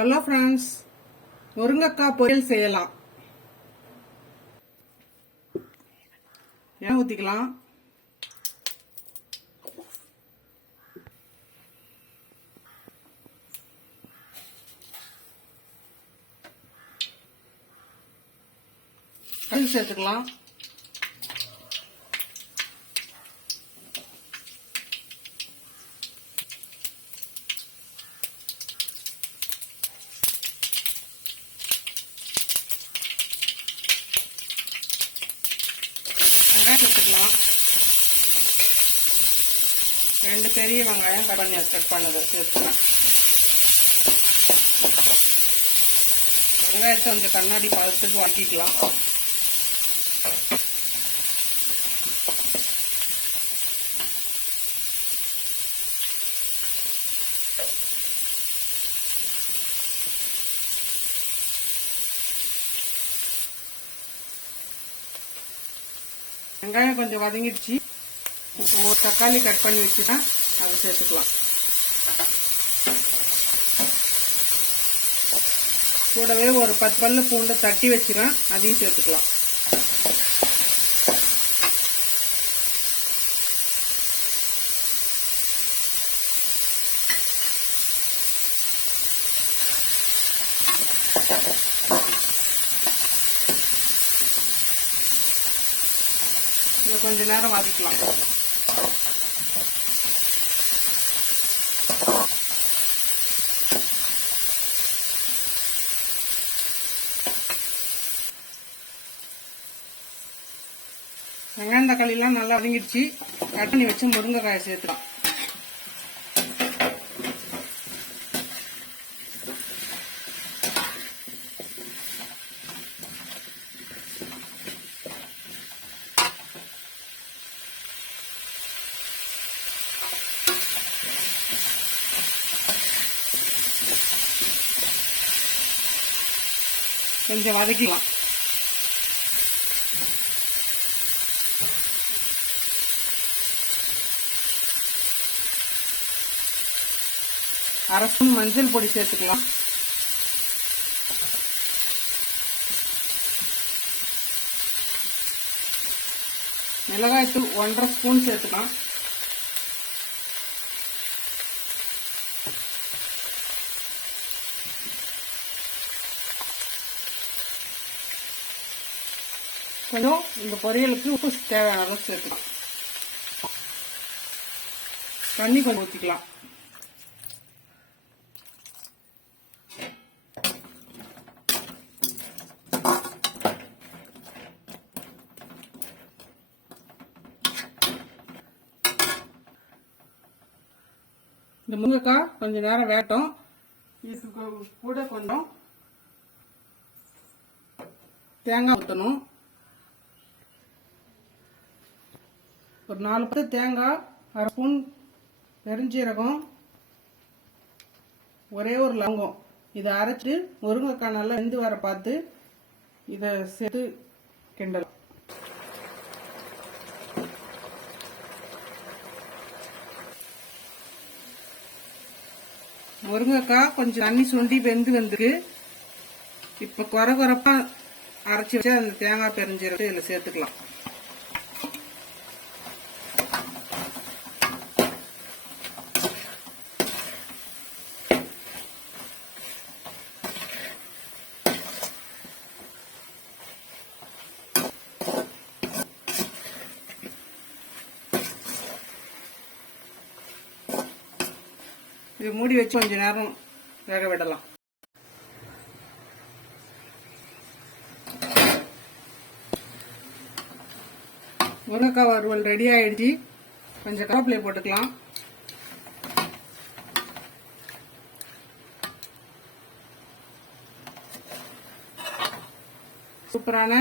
Hello friends முருங்கைக்காய் பொரியல் செய்யலாம். எண்ணெய் ஊற்றிக்கலாம் கல் சேர்த்துக்கலாம் வெங்காயம் சேர்த்துக்கலாம் ரெண்டு பெரிய வெங்காயம் கட் பண்ணி கட் பண்ணதை சேர்த்துக்கலாம் வெங்காயத்தை கொஞ்சம் கண்ணாடி பதத்துக்கு வாங்கிக்கலாம் வெங்காயம் கொஞ்சம் வதங்கிடுச்சு. இப்போ ஒரு தக்காளி கட் பண்ணி வச்சுதான் அதை சேர்த்துக்கலாம். கூடவே ஒரு பத்து பல்லு பூண்டை தட்டி வச்சுருவேன் அதையும் சேர்த்துக்கலாம். இதை கொஞ்ச நேரம் வதக்கலாம். வெங்காயம் தக்காளிலாம் நல்லா வதங்கிடுச்சு கட் பண்ணி வச்சு முருங்கைக்காயை சேர்த்துக்கலாம். கொஞ்சம் வதக்கிக்கலாம். அரை ஸ்பூன் மஞ்சள் பொடி சேர்த்துக்கலாம். மிளகாய்த்தூள் ஒன்றரை ஸ்பூன் சேர்த்துக்கலாம். கொஞ்சம் இந்த பொரியலுக்கு உப்பு தேவையான அளவு சேர்த்துக்கலாம். தண்ணி கொஞ்சம் ஊற்றிக்கலாம் இந்த முருங்கைக்காய் கொஞ்ச நேரம் வேட்டும் இதுக்கு கூட கொஞ்சம் தேங்காய் ஊற்றணும் ஒரு நாலு பத்து தேங்காய் அரை ஸ்பூன் பெருஞ்சீரகம் ஒரே ஒரு லவங்கம். இதை அரைச்சி முருங்கைக்காய் நல்லா வெந்து வர பார்த்து இதை சேர்த்து கிண்டலாம். முருங்கைக்காய் கொஞ்சம் தண்ணி சுண்டி வெந்து வந்திருக்கு. இப்போ குறை குறைப்பா அரைச்சி வச்சு அந்த தேங்காய் பெருஞ்சீரகத்தை இதில் சேர்த்துக்கலாம். இது மூடி வச்சு கொஞ்ச நேரம் வேக விடலாம். முருங்கைக்காய் வறுவல் ரெடி ஆயிடுச்சு. கொஞ்சம் கருவேப்பிலை போட்டுக்கலாம். சூப்பரான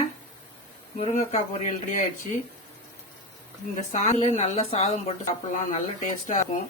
முருங்கைக்காய் பொரியல் ரெடி ஆயிடுச்சு. இந்த சாதத்தில் நல்ல சாதம் போட்டு சாப்பிடலாம். நல்ல டேஸ்டாக இருக்கும்.